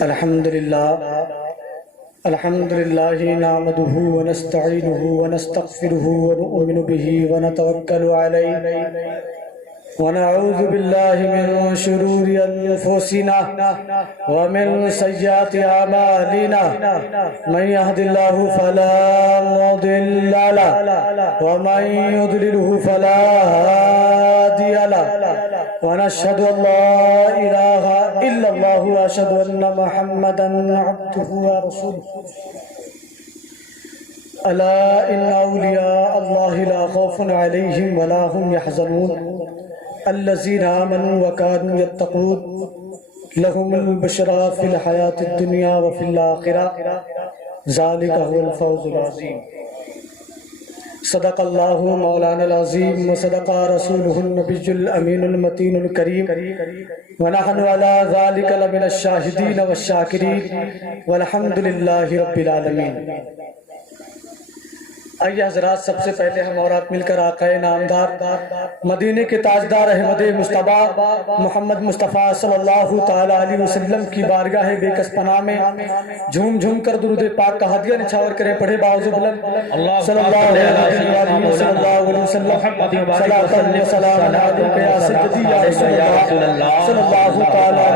الحمد لله نعمده ونستعينه ونستغفره ونؤمن به ونتوكل عليه ونعوذ بالله من شرور أنفسنا ومن سيئات أعمالنا من يهد الله فلا مضل له ومن يضلله فلا هادي له ونشهد أن لا إله إلا الله وأشهد أن محمدا عبده ورسوله ألا إن أولياء الله لا خوف عليهم ولا هم يحزنون الذين آمنوا وكانوا يتقون لهم البشرى في الحياة الدنيا وفي الآخرة ذلك هو الفوز العظيم صدق الله مولانا العظيم وصدق رسوله النبي الأمين المتين الكريم ونحن على ذلك لمن الشاهدين والشاكرين والحمد لله رب العالمين۔ آئیے حضرات، سب سے پہلے ہم اور آپ مل کر آقا نامدار مدینے کے تاجدار احمد مصطفیٰ محمد مصطفیٰ صلی اللہ تعالیٰ علیہ وسلم کی بارگاہ بے کس پناہ میں جھوم جھوم کر درود پاک کا ہدیہ نچھاور کریں۔ پڑھے باوزو بلند صلی اللہ علیہ وسلم صلاۃ و سلام علیک یا سیدی یا رسول اللہ صلی اللہ تعالیٰ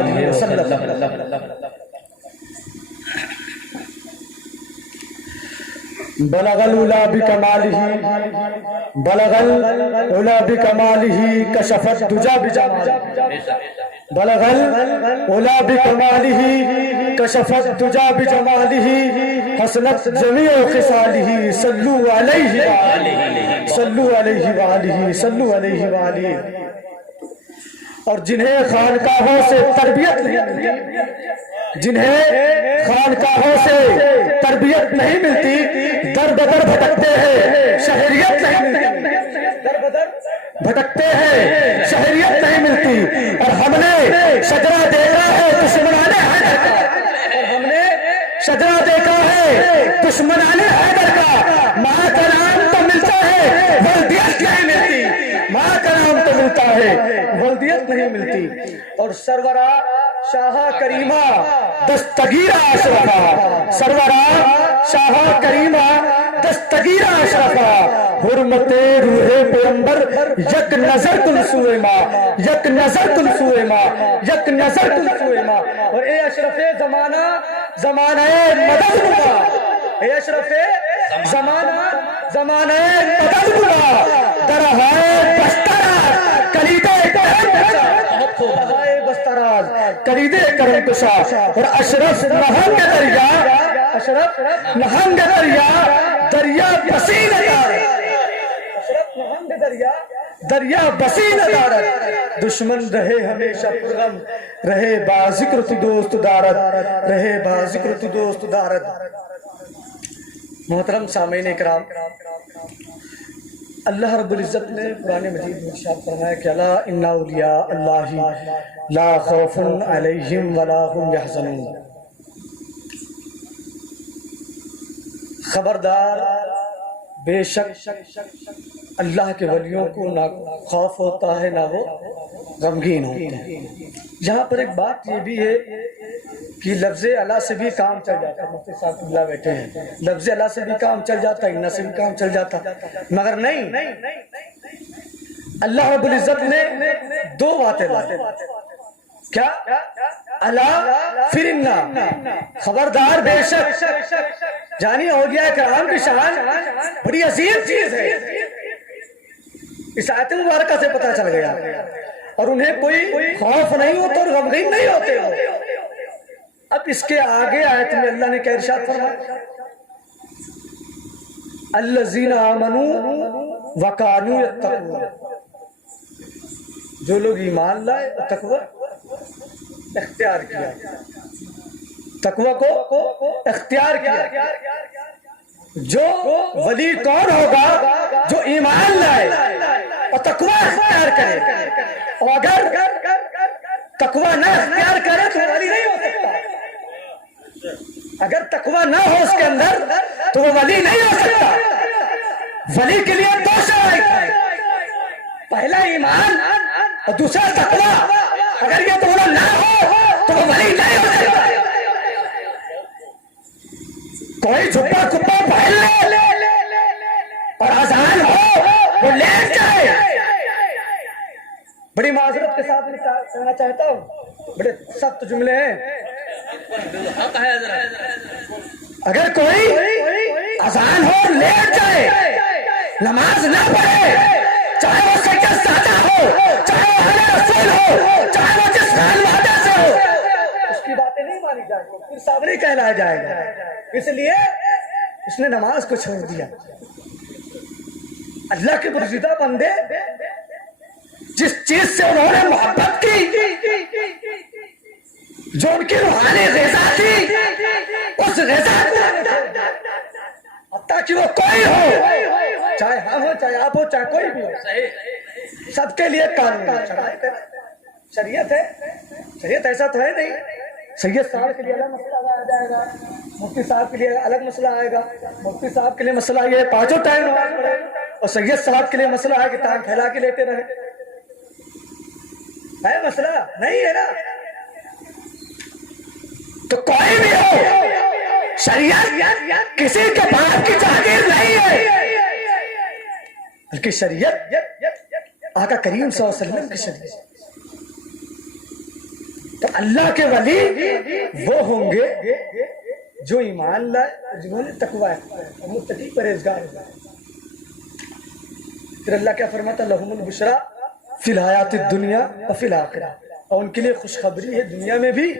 علیہ وسلم۔ بلغ العلا بکمالہ کشف الدجى بجمالہ، بلغ العلا بکمالہ کشف الدجى بجمالہ، حسنت جمیع خصالہ صلو علیہ وآلہ۔ اور جنہیں خانقاہوں سے تربیت نہیں ملتی در بدر بھٹکتے ہیں، شہریت نہیں ملتی، شہریت نہیں ملتی۔ اور ہم نے شجرہ دیکھا ہے دشمنان حیدر کا، دشمنان حیدر کا، ماں کا نام تو ملتا ہے ولدیت نہیں ملتی، ماں کا نام تو ملتا ہے ولدیت نہیں ملتی۔ اور سرورہ شاہ کریمہ دستگیرہ اشرفہ، سرورہ شاہ کریمہ دستگیرہ اشرفہ، حرمت روح پیغمبر یک نظر کن سوئے ماں، یک نظر کن سوئے ماں، یک نظر کن سوئے ماں۔ اور اے اشرف زمانہ، زمانہ مدد نما، اے اشرف زمانہ، زمانہ مدد نما، درہائے بستراز کلیدے کرم کشا، درہائے بستراز کلیدے کرم کشا۔ اور اشرف نہنگ دریا، اشرف نہنگ دریا، دریا بسی ندارت، اشرف نہنگ دریا، دریا بسی ندارت۔ دشمن رہے ہمیشہ پرغم، رہے باذکر تو دوست دارت، رہے باذکر تو دوست دارت۔ محترم سامعین اکرام، اللہ رب العزت نے قرآن مجید میں ارشاد فرمایا کہ الا ان اولیاء اللہ لا خوف علیہم ولا هم یحزنون۔ خبردار، بے شک اللہ کے ولیوں کو نہ خوف ہوتا ہے نہ وہ غمگین ہوتے ہیں۔ یہاں پر ایک بات یہ بھی ہے کہ لفظ اللہ سے بھی کام چل جاتا ہے، مفتی صاحب اللہ بیٹھے ہیں، لفظ اللہ سے بھی کام چل جاتا ہے، انہ سے بھی کام چل جاتا، مگر نہیں، اللہ رب العزت نے دو باتیں لائی۔ کیا؟ اللہ پھر انہ، خبردار بے شک، جانی اولیاء کرام کی شان بڑی عظیم چیز ہے، اس آیت مبارکہ سے پتہ چل گیا۔ اور انہیں کوئی خوف نہیں ہوتا اور غمگین نہیں ہوتے۔ اب اس کے آگے آیت میں اللہ نے کیا ارشاد فرمایا؟ الذین آمنوا وکانوا یتقون، جو لوگ ایمان لائے تقوی اختیار کیا، تقوی کو اختیار کیا۔ جو ولی کون ہوگا؟ جو ایمان لائے اور تقوی اختیار کرے، اور اگر تقوی نہ اختیار کرے تو ولی نہیں ہو سکتا۔ اگر تقوی نہ ہو اس کے اندر تو وہ ولی نہیں ہو سکتا۔ ولی کے لیے دو شرائط ہیں، پہلا ایمان اور دوسرا تقوی۔ اگر یہ دونوں نہ ہو تو وہ ولی نہیں ہو سکتا. کوئی جھپا کپا پہن لے اور اذان ہو وہ لیٹ جائے. بڑی معذرت کے ساتھ میں کہنا چاہتا ہوں، بڑے سخت جملے ہیں. اگر کوئی اذان ہو لیٹ جائے، نماز نہ پڑھے، چاہے وہ سجدہ سادہ ہو، چاہے وہ اہل رسول ہو، چاہے وہ جس خان وعدہ سے ہو، اس کی باتیں نہیں مانی جائیں گی، پھر صابری کہلایا جائے گا. اس لیے اس نے نماز کو چھوڑ دیا. اللہ کے برگزیدہ بندے جس چیز سے انہوں نے محبت کی، جو ان کی روحانی غذا تھی، اس غذا کو تاکہ وہ کوئی ہو، چاہے ہم ہو، چاہے آپ ہو، چاہے کوئی بھی ہو، سب کے لیے قانون ہے. شریعت ہے. شریعت ایسا تو ہے نہیں سید صاحب کے لیے الگ مسئلہ لایا جائے گا، مفتی صاحب کے لیے الگ مسئلہ آئے گا. مفتی صاحب کے لیے مسئلہ یہ ہے پانچوں ٹائم نماز پڑھے، اور سید صاحب کے لیے مسئلہ ہے کہ ٹائم پھیلا کے لیتے رہے. ہے مسئلہ نہیں ہے نا. تو کوئی بھی ہو، شریعت کسی کے باپ کی جاگیر نہیں ہے، بلکہ شریعت آقا کریم صلی اللہ علیہ وسلم کی شریعت. تو اللہ کے ولی وہ ہوں گے جو ایمان لائے، جنہوں نے تقوی ہے، متقی پرہیزگار ہوگا. پھر اللہ کیا فرماتا؟ لہم البشری فی الحیات الدنیا وفی الآخرہ، اور ان کے لیے خوشخبری ہے دنیا میں بھی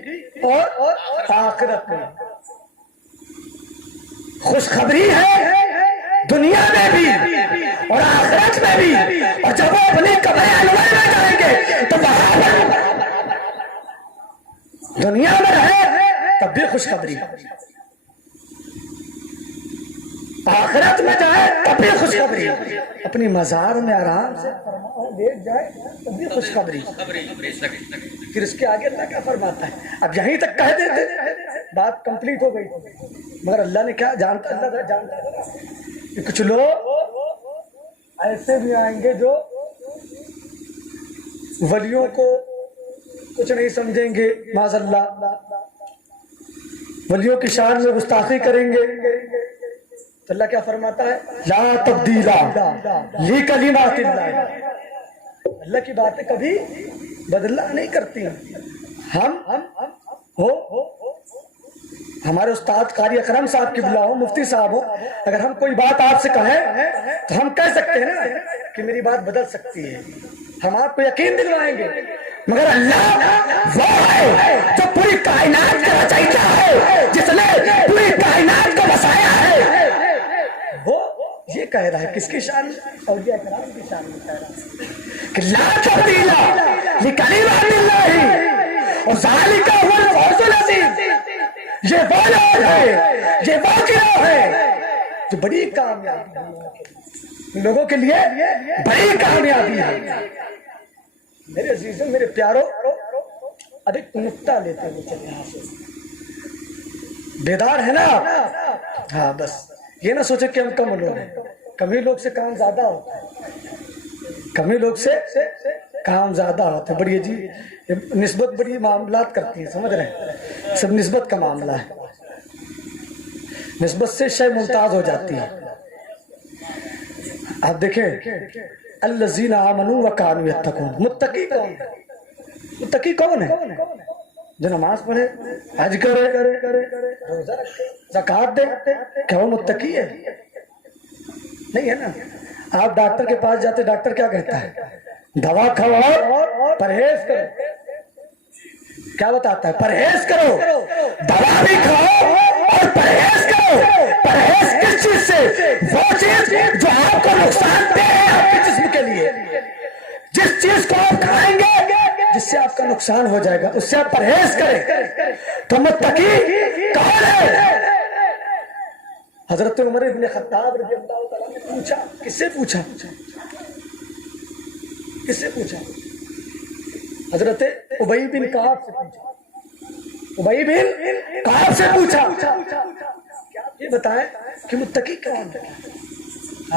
اور آخرت میں. خوشخبری ہے دنیا میں بھی اور آخرت میں بھی. اور جب وہ اپنی قبر انور میں جائیں گے تو وہاں دنیا میں رہے تب بھی خوشخبری، آخرت میں جائے تب بھی خوشخبری، اپنی مزار میں آرام سے لیٹ جائے تب بھی خوشخبری. پھر اس کے آگے اللہ کیا فرماتا ہے؟ اب یہیں تک کہہ دیتے بات کمپلیٹ ہو گئی، مگر اللہ نے کیا جانتا، اللہ جانتا ہے کہ کچھ لوگ ایسے بھی آئیں گے جو ولیوں کو کچھ نہیں سمجھیں گے، معاذ اللہ، ولیوں کی شان میں گستاخی کریں گے. تو اللہ کیا فرماتا ہے؟ لا تبدیل لکلمات اللہ. اللہ کی باتیں کبھی بدلا نہیں کرتی. ہم ہو ہمارے استاد قاری اکرم صاحب کی بلا ہو، مفتی صاحب ہو، اگر ہم کوئی بات آپ سے کہیں تو ہم کہہ سکتے ہیں نا کہ میری بات بدل سکتی ہے، ہم آپ کو یقین دلوائیں گے. مگر اللہ وہ ہے جو پوری کائنات کا رچائیتا ہے، جس نے پوری کائنات کو بسایا ہے. وہ یہ کہہ رہا ہے کس کی شان؟ اولیاء کرام کی شان میں کہہ رہا ہے کہ لا تبدیل لکلمات اللہ وذالک هو الفوز العظیم. یہ وہ لوگ ہیں، یہ وہ گروہ ہے جو بڑی کامیابی ہے، لوگوں کے لیے بڑی کامیابی ہے. میرے عزیزوں، میرے پیاروں، اب ایک نکتہ لیتے ہوئے چلے یہاں سے. بیدار ہے نا؟ ہاں، بس یہ نہ سوچے کہ ہم کم لوگ ہیں. کمی لوگ سے کام زیادہ ہوتا ہے، کمی لوگ سے کام زیادہ ہوتا ہے. بڑی جی نسبت بڑی معاملات کرتی ہیں، سمجھ رہے ہیں؟ سب نسبت کا معاملہ ہے، نسبت سے شے ممتاز ہو جاتی ہے. آپ دیکھیں الذین آمنوا وکانوا یتقون. متقی کون ہے؟ متقی کون ہے؟ جو نماز پڑھے، حج کرے، روزہ رکھے، زکات دے، کیا وہ متقی ہے؟ نہیں ہے نا. آپ ڈاکٹر کے پاس جاتے، ڈاکٹر کیا کہتا ہے؟ دوا کھاؤ اور پرہیز کرو. کیا بتاتا ہے؟ پرہیز کرو، دوا بھی کھاؤ اور پرہیز کرو. پرہیز کس چیز سے؟ وہ چیز جو آپ کو نقصان دے آپ کے جسم کے لیے. جس چیز کو آپ کھائیں گے جس سے آپ کا نقصان ہو جائے گا، اس سے آپ پرہیز کریں. تو متقی کون ہے؟ حضرت عمر ابن خطاب رضی اللہ تعالیٰ نے پوچھا. کس سے پوچھا؟ کس سے پوچھا؟ حضرت ابی بن کعب سے پوچھا. ابی بن کعب سے پوچھا یہ بتائیں کہ متقی کون ہے؟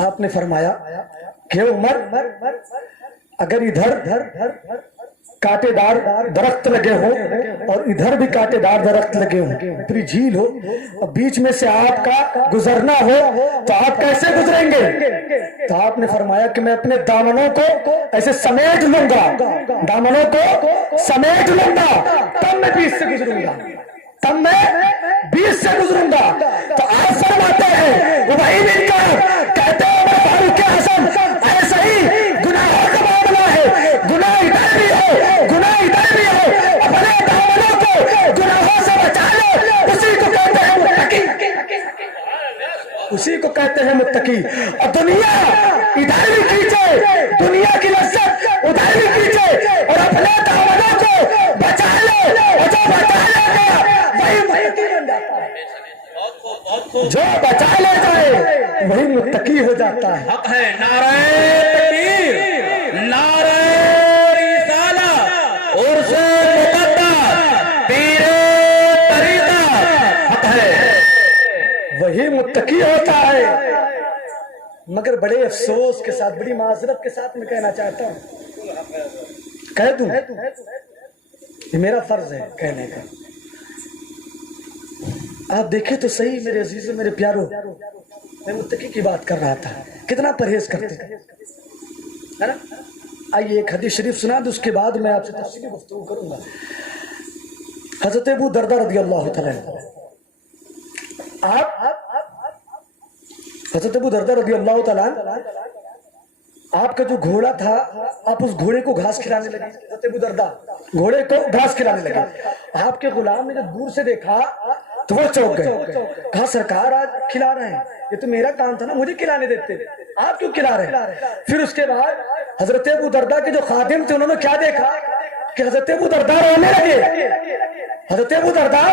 آپ نے فرمایا کہ عمر، اگر ادھر کانٹے دار درخت لگے ہو اور ادھر بھی کانٹے دار درخت لگے ہو، پوری جھیل ہو اور بیچ میں سے آپ کا گزرنا ہو تو آپ کیسے گزریں گے؟ تو آپ نے فرمایا کہ میں اپنے دامنوں کو ایسے سمیٹ لوں گا، دامنوں کو سمیٹ لوں گا، تب میں بیچ سے گزروں گا، تب میں بیچ سے گزروں گا۔ تو آپ فرماتے ہیں وہی مل کر کہتے ہیں عمر فاروق اعظم ایسا ہی گناہوں کا معاملہ ہے، گناہ ادھر بھی ہے، گناہ ادھر بھی ہے، اپنے دامنوں کو گناہوں سے بچا لو، اسی کو کہتے ہیں متقی، اسی کو کہتے ہیں متقی۔ اور دنیا ادھر بھی کھینچے، دنیا کی لذت ادھر بھی کھینچے اور اپنے دامنوں کو بچا لے، اور جو بچا لے گا وہی متقی بن جاتا ہے، جو بچا لے جائے وہی متقی ہو جاتا ہے۔ حق ہے، نعرہ تکبیر، نعرہ رسالہ، عرس مقدس، پیر طریقہ، حق ہے، وہی متقی ہوتا ہے۔ مگر بڑے افسوس کے ساتھ، بڑی معذرت کے ساتھ میں کہنا چاہتا ہوں، کہہ دوں یہ میرا فرض ہے کہنے کا۔ آپ دیکھیں تو صحیح میرے عزیزوں، میرے پیاروں، میں متقی کی بات کر رہا تھا، کتنا پرہیز کرتے ہیں نا۔ آئیے ایک حدیث شریف سنا دو، اس کے بعد میں آپ سے تفصیلی گفتگو کروں گا۔ حضرت ابو دردہ رضی اللہ تعالیٰ حضرت ابو دردہ رضی اللہ تعالیٰ آپ کا جو گھوڑا تھا، آپ اس گھوڑے کو گھاس کھلانے لگے، حضرت ابو دردہ گھوڑے کو گھاس کھلانے لگے۔ آپ کے غلام نے جب دور سے دیکھا تو وہ چوک گئے، کہا سرکار آج کھلا رہے ہیں، یہ تو میرا کام تھا نا، مجھے کھلانے دیتے، آپ کیوں کھلا رہے ہیں؟ پھر اس کے بعد حضرت ابو دردہ کے جو خادم تھے انہوں نے کیا دیکھا کہ حضرت ابو دردہ رونے لگے، حضرت ابو دردہ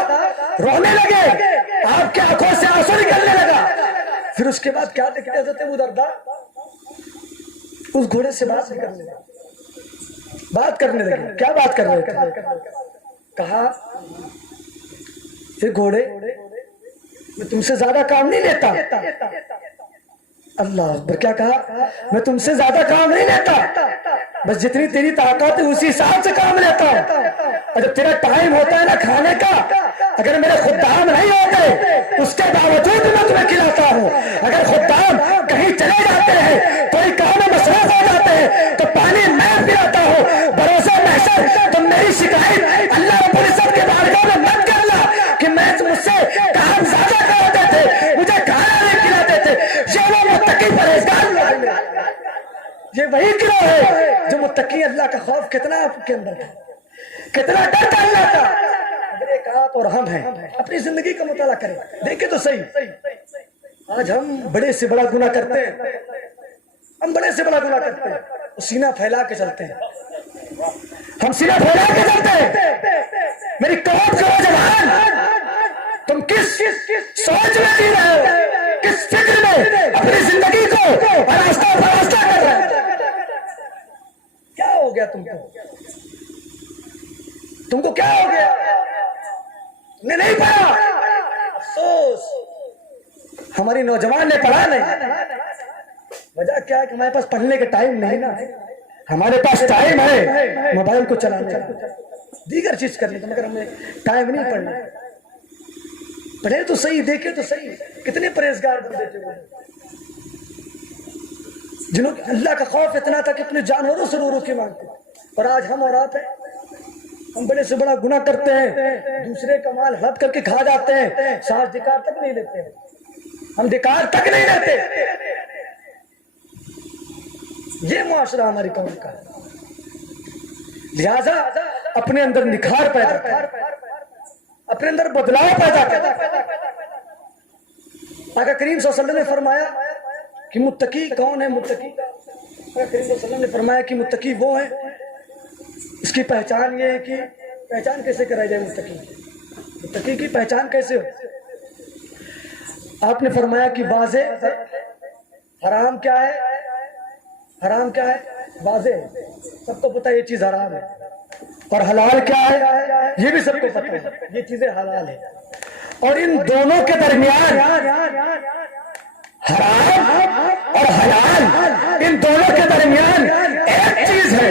رونے لگے، آپ کے آنکھوں سے آنسو نکلنے لگا۔ پھر اس کے بعد کیا دیکھتے حضرت ابو دردہ اس گھوڑے سے بات کرنے لگے۔ کیا بات کر رہے تھے؟ کہا یہ گھوڑے میں تم سے زیادہ کام نہیں لیتا، اللہ اکبر، کیا کہا؟ میں تم سے زیادہ کام نہیں لیتا، بس جتنی تیری طاقت ہے اسی حساب سے کام لیتا ہوں، اور جب تیرا ٹائم ہوتا ہے نا کھانے کا، اگر میرے خدام نہیں ہوتے اس کے باوجود میں تمہیں کھلاتا ہوں، اگر خدام کہیں چلے جاتے ہیں کوئی کام میں مصروف ہو جاتے ہیں تو پانی میں پلاتا ہوں۔ بھروسے محشر تم میری شکایت اللہ رب العزت کے بارگاہ میں مت کرنا کہ میں مجھ سے کام زیادہ کراتے تھے، مجھے کھانا نہیں کھلاتے تھے۔ یہ وہ متقی پرہیزگار لوگ ہیں، یہ وہی گروہ ہے جو متقی۔ اللہ کا خوف کتنا آپ کے اندر تھا، کتنا ڈر تھا اللہ کا۔ اگر ایک آپ اور ہم ہیں، اپنی زندگی کا مطالعہ کریں، دیکھیں تو صحیح، آج ہم بڑے سے بڑا گناہ کرتے ہیں، ہم بڑے سے بڑا گناہ کرتے ہیں، سینہ پھیلا کے چلتے ہیں، ہم سینہ پھیلا کے چلتے ہیں۔ میری قوم کے نوجوان، تم کس سوچ میں جی رہے ہو، کس فکر میں اپنی زندگی کو آراستہ فراستہ کر رہے ہیں؟ کیا ہو گیا تم کو کیا ہو گیا؟ تم نے نہیں پڑھا، افسوس ہماری نوجوان نے پڑھا نہیں۔ وجہ کیا ہے کہ ہمارے پاس پڑھنے کے ٹائم نہیں نا، ہمارے پاس ٹائم ہے موبائل کو چلانے کا، دیگر چیز کرنے کا، مگر ہمیں ٹائم نہیں پڑھنا۔ پڑھے تو صحیح، دیکھے تو صحیح، کتنے پرہیزگار بندے تھے وہ، جنہوں اللہ کا خوف اتنا تھا کہ اپنے جانوروں سے رو رو کے مانگتے۔ اور آج ہم اور آپ ہیں، ہم بڑے سے بڑا گناہ کرتے ہیں، دوسرے کا مال ہڑپ کر کے کھا جاتے ہیں، سانس دکار تک نہیں لیتے، ہم دکار تک نہیں لیتے۔ یہ معاشرہ ہماری قوم کا ہے، لہذا اپنے اندر نکھار پیدا کر، اپنے اندر بدلاؤ پیدا کر۔ آقا کریم صلی اللہ علیہ وسلم نے فرمایا کہ متقی کون ہے؟ متقی آقا کریم صلی اللہ علیہ وسلم نے فرمایا کہ متقی وہ ہے، اس کی پہچان یہ ہے کہ پہچان کیسے کرائی جائے متقی کی پہچان کیسے ہو؟ آپ نے فرمایا کہ واضح حرام کیا ہے، حرام کیا ہے؟ واضح ہے، سب کو پتہ ہے یہ چیز حرام ہے، اور حلال کیا ہے یہ بھی سب کو پتہ ہے، یہ چیزیں حلال ہے، اور ان دونوں کے درمیان حرام اور حلال، ان دونوں کے درمیان ایک چیز ہے،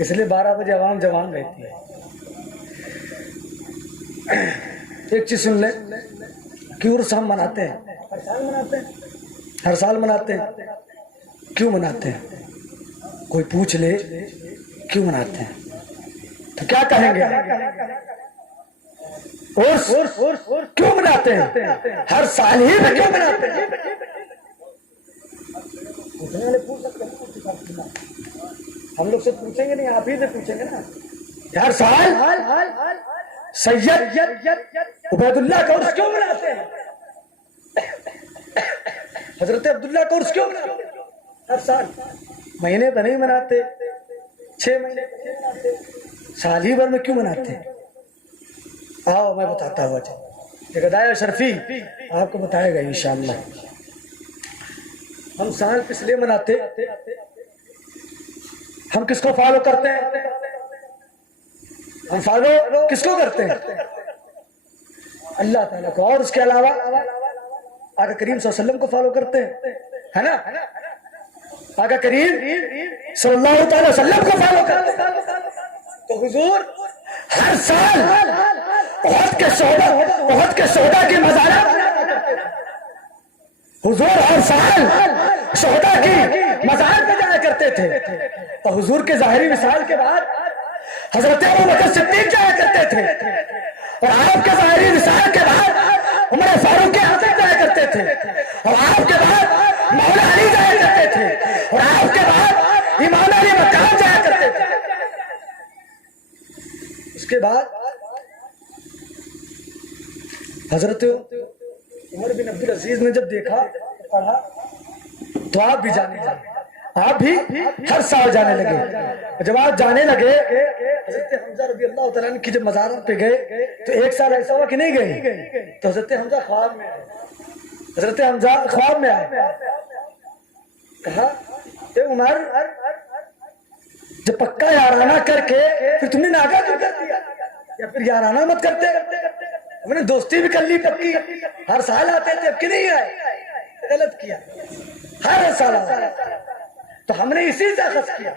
اس لیے 12 بجے عوام جوان رہتی ہے. ایک چیز سن لیں کہ عرس ہم مناتے ہیں، ہر سال مناتے ہیں. کیوں مناتے ہیں؟ کوئی پوچھ لے کیوں مناتے ہیں تو کیا کہیں گے؟ عرس کیوں مناتے ہیں؟ ہر سال ہی میں کیوں مناتے ہیں؟ ہم لوگ سے پوچھیں گے نہیں، آپ ہی سے پوچھیں گے نا. ہر سال سید عبید اللہ کا عرس کیوں مناتے ہیں؟ حضرت عبداللہ کا عرس کیوں مناتے ہیں؟ ہر سال مہینے پر نہیں مناتے، 6 مہینے پر نہیں مناتے، سال ہی بھر میں کیوں مناتے ہیں؟ آؤ میں بتاتا ہوں. اچھا گدائے شرفی آپ کو بتائے گا انشاءاللہ. ہم سال کس لیے مناتے؟ ہم کس کو فالو کرتے ہیں؟ ہم فالو کس کو کرتے ہیں؟ اللہ تعالیٰ کو. اور اس کے علاوہ آقا کریم صلی اللہ علیہ وسلم کو فالو کرتے ہیں، ہے نا؟ آقا کریم صلی اللہ تعالی وسلم کو فالو کرتے ہیں. تو حضور ہر سال احد کے شہداء کی مزارات، حضور ہر سال شہداء کی مزار پہ جایا کرتے تھے. اور حضور کے ظاہری وصال کے بعد حضرت ابوبکر صدیق جایا کرتے تھے، اور آپ کے ظاہری وصال کے بعد عمر فاروق اعظم جایا کرتے تھے، اور آپ کے بعد مولا علی جایا کرتے تھے، اور آپ کے بعد امام علی مقام جایا کرتے تھے. اس کے بعد حضرت عمر بن عبدالعزیز نے جب دیکھا پڑھا تو آپ بھی جانے لگے. آپ بھی ہر سال جانے لگے. جب آپ جانے لگے حضرت حمزہ رضی اللہ تعالیٰ کی جب مزارات پہ گئے تو ایک سال ایسا ہوا کہ نہیں گئے. تو حضرت حمزہ خواب میں آئے. حضرت حمزہ خواب میں آئے، کہا اے عمر جب پکا یارانہ کر کے پھر تم نے ناگا کیوں کر دیا؟ یا پھر یارانہ مت کرتے، ہم نے دوستی بھی کر لی پکی، ہر سال آتے تھے اب کہ نہیں آئے. غلط کیا، ہر سال آتے. تو ہم نے اسی سے اخذ کیا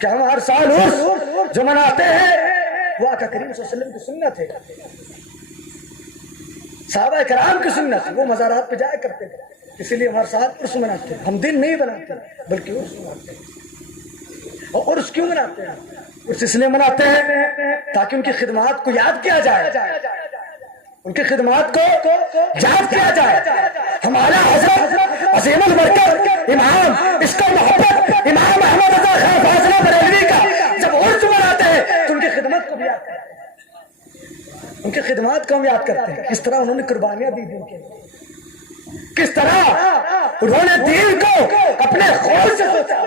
کہ ہم ہر سال عرس جو مناتے ہیں وہ آقا کریم صلی اللہ علیہ وسلم کی سنت ہے، صحابہ کرام کی سنت ہے. وہ مزارات پہ جایا کرتے تھے، اسی لیے ہم ہر سال عرس مناتے ہیں. ہم دن نہیں بناتے بلکہ عرس مناتے ہیں. اور عرس کیوں مناتے ہیں؟ عرس اس لیے مناتے ہیں تاکہ ان کی خدمات کو یاد کیا جائے، ان کی خدمات کو یاد کیا جائے. ہمارا حضرت عظیم البرکت امام عشق و محبت امام احمد رضا خان فاضلہ بریلوی کا جب عرس مناتے ہیں تو ان کی خدمت کو بھی یاد کرتے ہیں، ان کی خدمات کو ہم یاد کرتے ہیں. کس طرح انہوں نے قربانیاں دی دین کے لیے، کس طرح انہوں نے دین کو اپنے خون سے سوچا.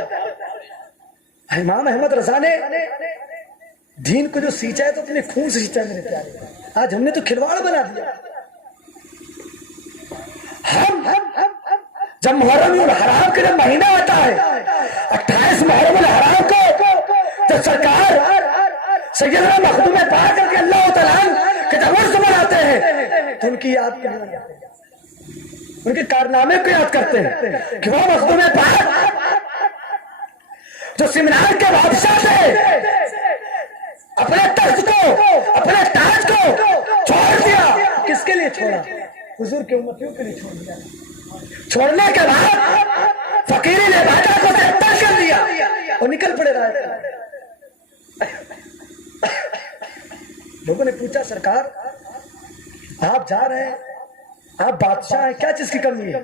امام احمد رضا نے دین کو جو سینچا ہے تو اپنے خون سے سینچا. میرے پیارے آج ہم نے تو کھلواڑ بنا دیا. ہم جب محرم الحرام کا جب مہینہ آتا ہے 28 محرم الحرام کو جب سرکار سیدنا مخدوم پاک رضی اللہ تعالیٰ کے جب عرس مناتے ہیں تو ان کی یاد کرتے ہیں، ان کے کارنامے کو یاد کرتے ہیں کہ وہ مخدوم پاک جو سمنان کے بادشاہ تھے اپنے تخت کو اپنے تاج کو چھوڑ دیا. کس کے لیے چھوڑا؟ حضور کے امتیوں کے لیے چھوڑ دیا. چھوڑنے کے بعد فقیری لبادہ کو گرفتار کر دیا اور نکل پڑے رہے. لوگوں نے پوچھا سرکار آپ جا رہے ہیں، آپ بادشاہ ہیں، کیا چیز کی کمی ہے؟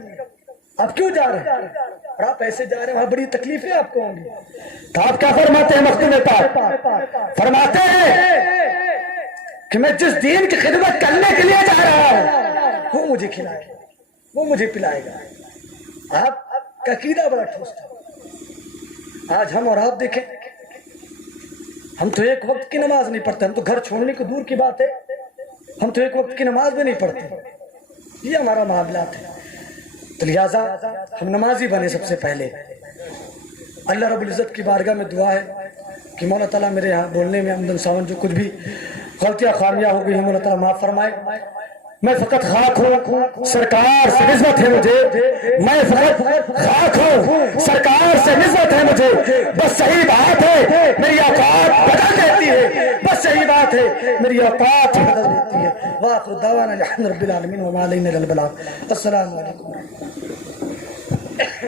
آپ کیوں جا رہے ہیں؟ اور آپ ایسے جا رہے ہیں، وہاں بڑی تکلیفیں آپ کو ہوں گی. تو آپ کیا فرماتے ہیں مخدوم پاک؟ فرماتے ہیں کہ میں جس دین کی خدمت کرنے کے لیے جا رہا ہوں وہ مجھے کھلائے گا، وہ مجھے پلائے گا. آپ کا عقیدہ بڑا ٹھوس تھا. آج ہم اور آپ دیکھیں، ہم تو ایک وقت کی نماز نہیں پڑھتے. ہم تو گھر چھوڑنے کو دور کی بات ہے، ہم تو ایک وقت کی نماز بھی نہیں پڑھتے. یہ ہمارا معاملات ہے. تو لہٰذا ہم نمازی بنے. سب سے پہلے اللہ رب العزت کی بارگاہ میں دعا ہے کہ مولا تعالیٰ میرے یہاں بولنے میں آمدن ساون جو کچھ بھی غلطیاں خامیاں ہو گئی ہیں مولا تعالیٰ معاف فرمائے. میں فقط خاک ہوں، سرکار سے نسبت ہے مجھے، میں فقط خاک ہوں، سرکار سے نسبت ہے مجھے، بس صحیح بات ہے میری اوقات بدل دیتی ہے، بس صحیح بات ہے میری اوقات بدل دیتی ہے۔ وآخر دعوانا الحمد للہ رب العالمین وما علینا الا البلاغ۔ السلام علیکم۔